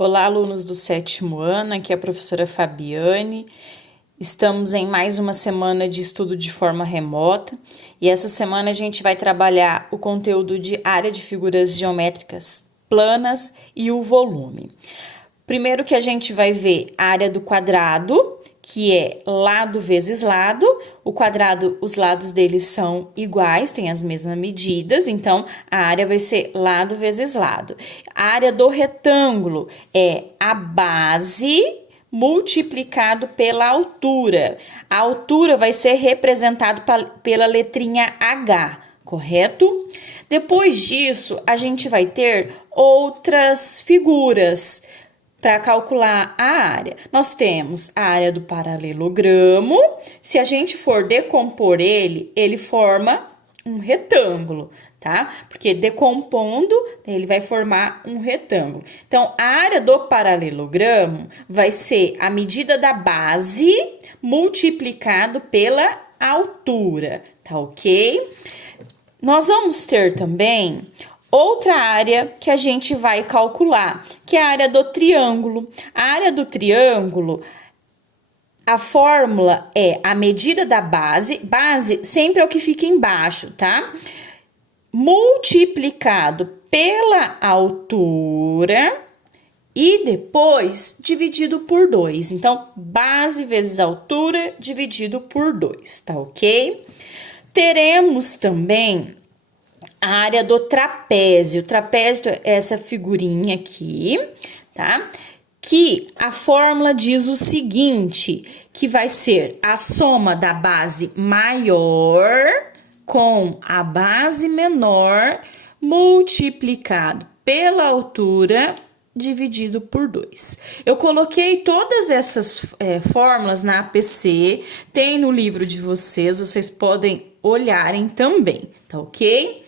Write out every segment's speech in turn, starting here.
Olá, alunos do 7º ano, aqui é a professora Fabiane. Estamos em mais uma semana de estudo de forma remota e essa semana a gente vai trabalhar o conteúdo de área de figuras geométricas planas e o volume. Primeiro que a gente vai ver a área do quadrado, que é lado vezes lado. O quadrado, os lados dele são iguais, têm as mesmas medidas, então a área vai ser lado vezes lado. A área do retângulo é a base multiplicado pela altura. A altura vai ser representada pela letrinha H, correto? Depois disso, a gente vai ter outras figuras para calcular a área. Nós temos a área do paralelogramo. Se a gente for decompor ele forma um retângulo, tá? Porque decompondo, ele vai formar um retângulo. Então, a área do paralelogramo vai ser a medida da base multiplicado pela altura, tá ok? Nós vamos ter também outra área que a gente vai calcular, que é a área do triângulo. A área do triângulo, a fórmula é a medida da base sempre é o que fica embaixo, tá? Multiplicado pela altura e depois dividido por 2. Então, base vezes altura dividido por 2, tá ok? Teremos também a área do trapézio. O trapézio é essa figurinha aqui, tá? Que a fórmula diz o seguinte, que vai ser a soma da base maior com a base menor multiplicado pela altura dividido por 2. Eu coloquei todas essas fórmulas na APC, tem no livro de vocês podem olharem também, tá ok?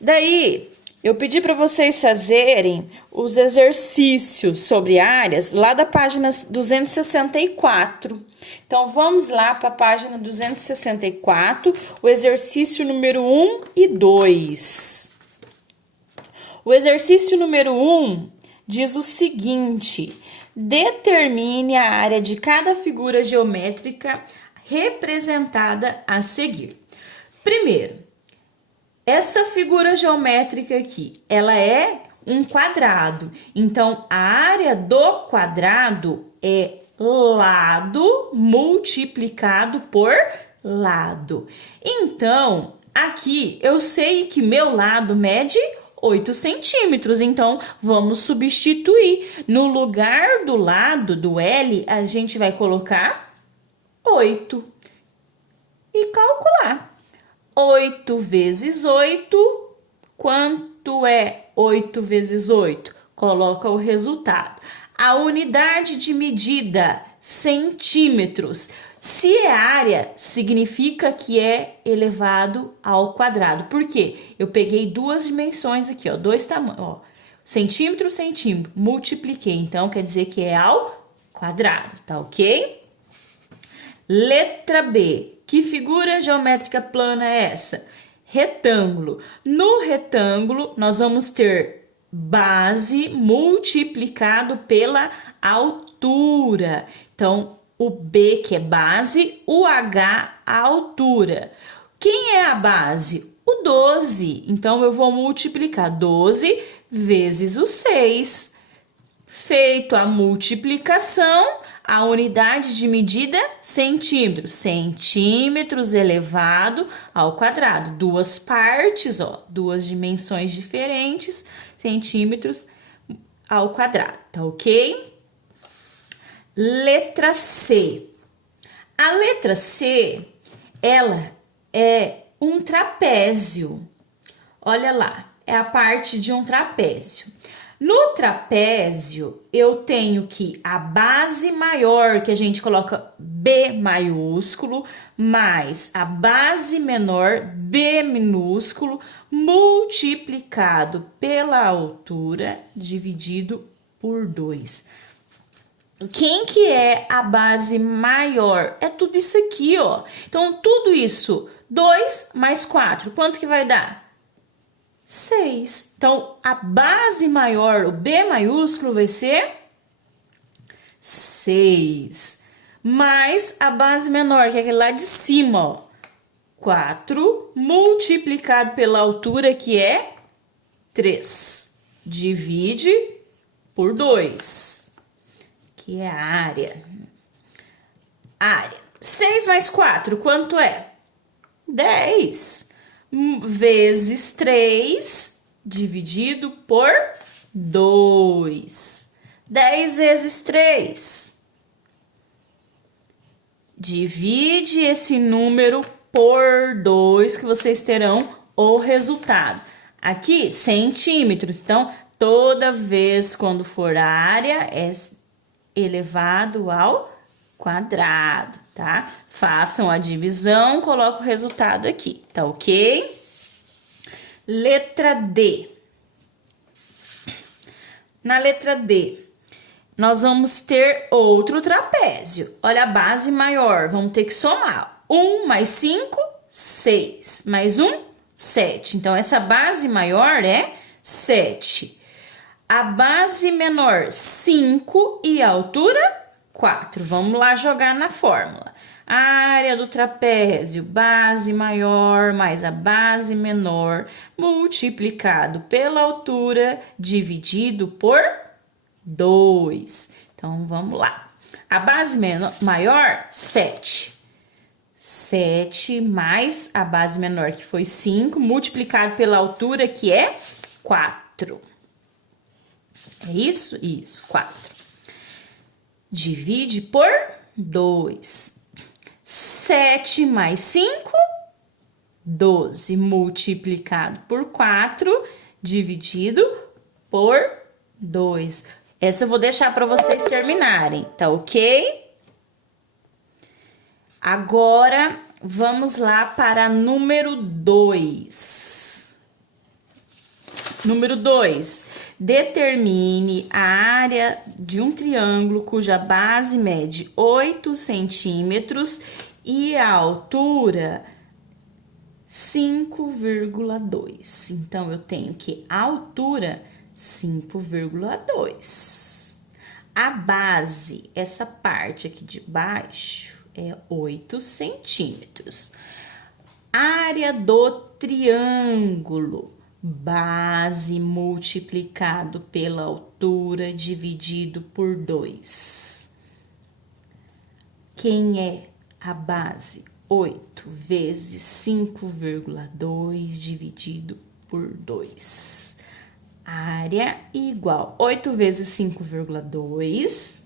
Daí, eu pedi para vocês fazerem os exercícios sobre áreas lá da página 264. Então, vamos lá para a página 264, o exercício número 1 e 2. O exercício número 1 diz o seguinte: determine a área de cada figura geométrica representada a seguir. Primeiro, essa figura geométrica aqui, ela é um quadrado. Então, a área do quadrado é lado multiplicado por lado. Então, aqui eu sei que meu lado mede 8 centímetros, então vamos substituir. No lugar do lado do L, a gente vai colocar 8 e calcular. 8 vezes 8, quanto é 8 vezes 8? Coloca o resultado. A unidade de medida, centímetros. Se é área, significa que é elevado ao quadrado. Por quê? Eu peguei duas dimensões aqui, ó, dois tamanhos, ó, centímetro, centímetro, multipliquei, então quer dizer que é ao quadrado, tá ok? Letra B. Que figura geométrica plana é essa? Retângulo. No retângulo, nós vamos ter base multiplicado pela altura. Então, o B, que é base, o H, a altura. Quem é a base? O 12. Então, eu vou multiplicar 12 vezes o 6. Feito a multiplicação, a unidade de medida, centímetros. Centímetros elevado ao quadrado. Duas partes, ó, duas dimensões diferentes, centímetros ao quadrado, tá ok? Letra C. A letra C, ela é um trapézio. Olha lá, é a parte de um trapézio. No trapézio, eu tenho que a base maior, que a gente coloca B maiúsculo, mais a base menor, B minúsculo, multiplicado pela altura, dividido por 2. Quem que é a base maior? É tudo isso aqui, ó. Então, tudo isso, 2 mais 4, quanto que vai dar? 6. Então, a base maior, o B maiúsculo, vai ser 6. Mais a base menor, que é aquele lá de cima, ó. 4 multiplicado pela altura, que é 3. Divide por 2, que é a área. Área. 6 mais 4, quanto é? 10. Vezes 3, dividido por 2. 10 vezes 3. Divide esse número por 2, que vocês terão o resultado. Aqui, centímetros. Então, toda vez quando for área, é elevado ao quadrado, tá? Façam a divisão, coloco o resultado aqui, tá ok? Letra D. Na letra D, nós vamos ter outro trapézio. Olha a base maior, vamos ter que somar. 1 mais 5, 6. Mais 1, 7. Então, essa base maior é 7. A base menor, 5, e a altura, 4. Vamos lá jogar na fórmula. A área do trapézio, base maior mais a base menor, multiplicado pela altura, dividido por 2. Então, vamos lá. A base maior, 7. 7 mais a base menor, que foi 5, multiplicado pela altura, que é 4. É isso? Isso, 4. Divide por 2. 7 mais 5, 12. Multiplicado por 4, dividido por 2. Essa eu vou deixar para vocês terminarem, tá ok? Agora, vamos lá para número 2. Número 2. Determine a área de um triângulo cuja base mede 8 centímetros e a altura 5,2. Então, eu tenho que a altura 5,2. A base, essa parte aqui de baixo, é 8 centímetros. Área do triângulo, base multiplicado pela altura dividido por 2. Quem é a base? 8 vezes 5,2 dividido por 2. Área igual 8 vezes 5,2.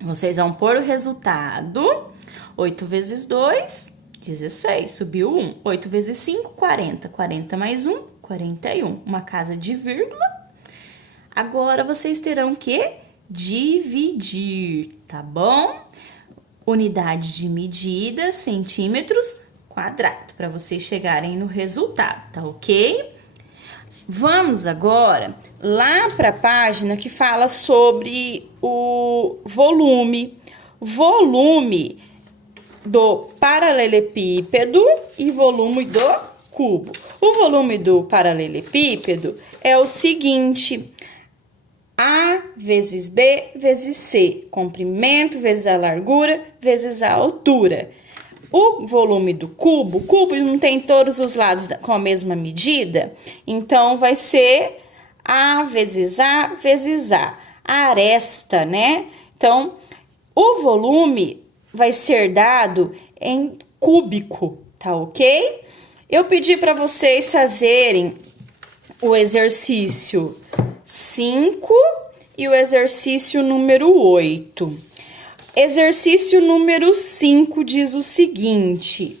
Vocês vão pôr o resultado. 8 vezes 2, 16. Subiu 1. 8 vezes 5, 40. 40 mais 1, 41. Uma casa de vírgula. Agora, vocês terão que dividir, tá bom? Unidade de medida, centímetros quadrado, para vocês chegarem no resultado, tá ok? Vamos agora lá para a página que fala sobre o volume. Volume do paralelepípedo e volume do cubo. O volume do paralelepípedo é o seguinte: A vezes B vezes C, comprimento vezes a largura vezes a altura. O volume do cubo, o cubo não tem todos os lados com a mesma medida, então vai ser A vezes A vezes A, a aresta, né? Então, o volume vai ser dado em cúbico, tá ok? Eu pedi para vocês fazerem o exercício 5 e o exercício número 8. Exercício número 5 diz o seguinte: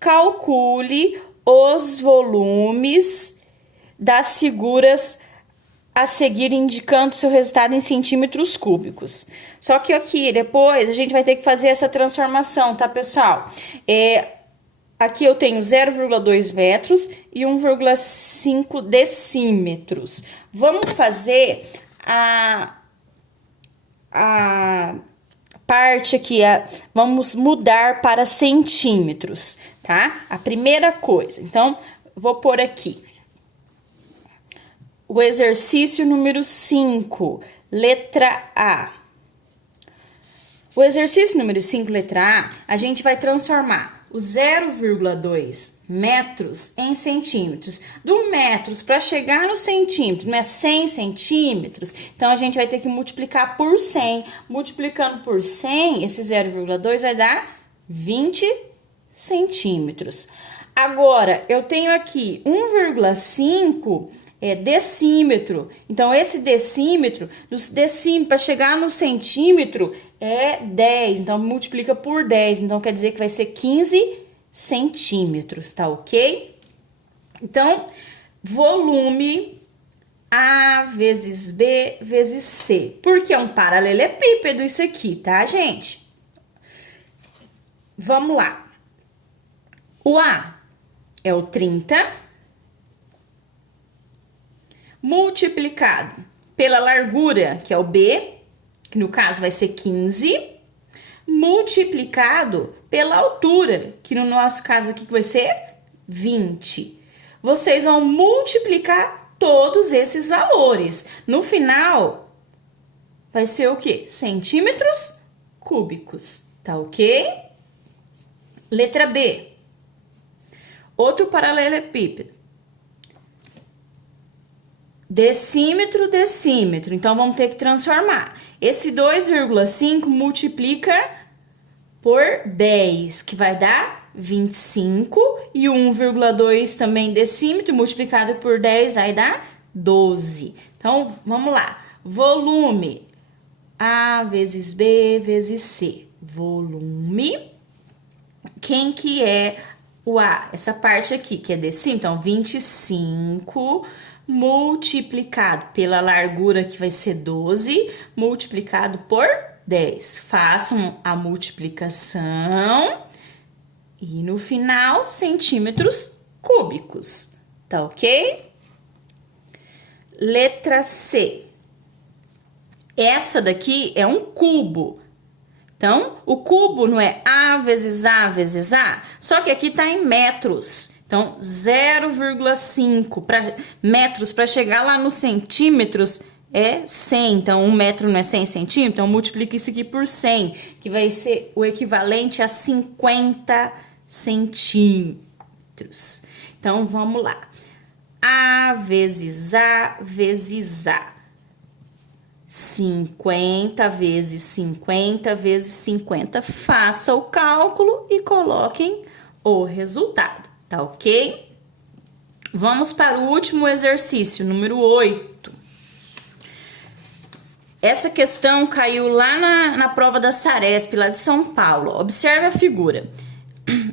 calcule os volumes das figuras a seguir, indicando seu resultado em centímetros cúbicos. Só que aqui, depois, a gente vai ter que fazer essa transformação, tá, pessoal? Aqui eu tenho 0,2 metros e 1,5 decímetros. Vamos fazer a parte aqui, vamos mudar para centímetros, tá? A primeira coisa, então, vou pôr aqui o exercício número 5, Letra A. O exercício número 5, letra A, a gente vai transformar o 0,2 metros em centímetros. Do metros para chegar no centímetro, né? 100 centímetros, então a gente vai ter que multiplicar por 100. Multiplicando por 100, esse 0,2 vai dar 20 centímetros. Agora, eu tenho aqui 1,5 decímetro. Então, esse decímetro, para chegar no centímetro, é 10. Então, multiplica por 10. Então, quer dizer que vai ser 15 centímetros, tá ok? Então, volume A vezes B vezes C. Porque é um paralelepípedo isso aqui, tá, gente? Vamos lá. O A é o 30 multiplicado pela largura, que é o B, que no caso vai ser 15, multiplicado pela altura, que no nosso caso aqui vai ser 20. Vocês vão multiplicar todos esses valores. No final, vai ser o quê? Centímetros cúbicos, tá ok? Letra B. Outro paralelepípedo. Decímetro, decímetro. Então, vamos ter que transformar. Esse 2,5 multiplica por 10, que vai dar 25. E o 1,2 também decímetro, multiplicado por 10 vai dar 12. Então, vamos lá. Volume A vezes B vezes C. Volume. Quem que é o A? Essa parte aqui, que é decímetro. Então, 25 multiplicado pela largura, que vai ser 12, multiplicado por 10. Façam a multiplicação e no final, centímetros cúbicos, tá ok? Letra C. Essa daqui é um cubo. Então, o cubo não é A vezes A vezes A, só que aqui tá em metros. Então, 0,5 metros para chegar lá nos centímetros é 100. Então, 1 metro não é 100 centímetros? Então, multiplica isso aqui por 100, que vai ser o equivalente a 50 centímetros. Então, vamos lá. A vezes A vezes A. 50 vezes 50 vezes 50. Faça o cálculo e coloquem o resultado. Tá ok? Vamos para o último exercício, número 8. Essa questão caiu lá na prova da Saresp, lá de São Paulo. Observe a figura.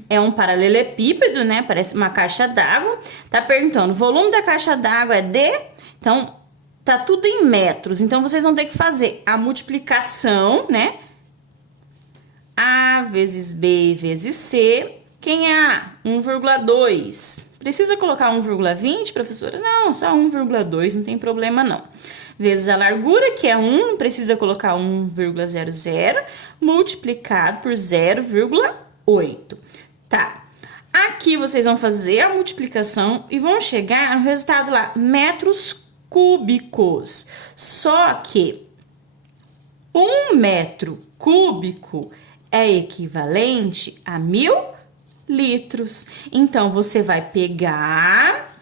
É um paralelepípedo, né? Parece uma caixa d'água. Tá perguntando, o volume da caixa d'água é D? Então, tá tudo em metros. Então, vocês vão ter que fazer a multiplicação, né? A vezes B vezes C. Quem é A? 1,2. Precisa colocar 1,20, professora? Não, só 1,2, não tem problema não. Vezes a largura, que é 1, não precisa colocar 1,00, multiplicado por 0,8. Tá. Aqui vocês vão fazer a multiplicação e vão chegar no resultado lá, metros cúbicos. Só que 1 metro cúbico é equivalente a 1000 litros. Então, você vai pegar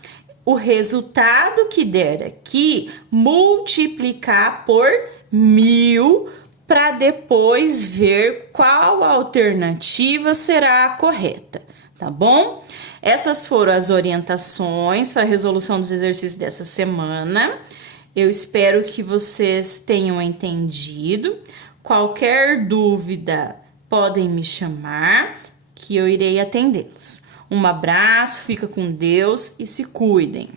o resultado que der aqui, multiplicar por 1000 para depois ver qual alternativa será a correta, tá bom? Essas foram as orientações para a resolução dos exercícios dessa semana. Eu espero que vocês tenham entendido. Qualquer dúvida, podem me chamar, que eu irei atendê-los. Um abraço, fica com Deus e se cuidem.